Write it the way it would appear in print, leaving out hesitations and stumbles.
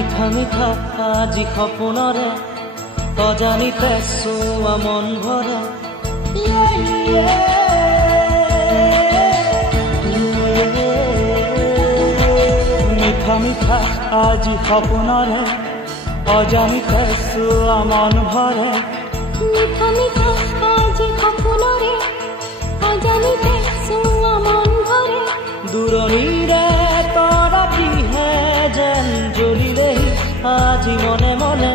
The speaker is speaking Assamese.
মিঠা মিঠা আজি সপোনৰে অজানিতে চোৱা মন ভৰে মিঠা মিঠা আজি সপোনৰে অজানিতে চোৱা মন ভৰে মিঠা মিঠা আজি সপোনৰে অজানিতে চোৱা মন ভৰে দূৰণিৰে তৰা কিহে যেন জ্বলিলে আজি মনে মনে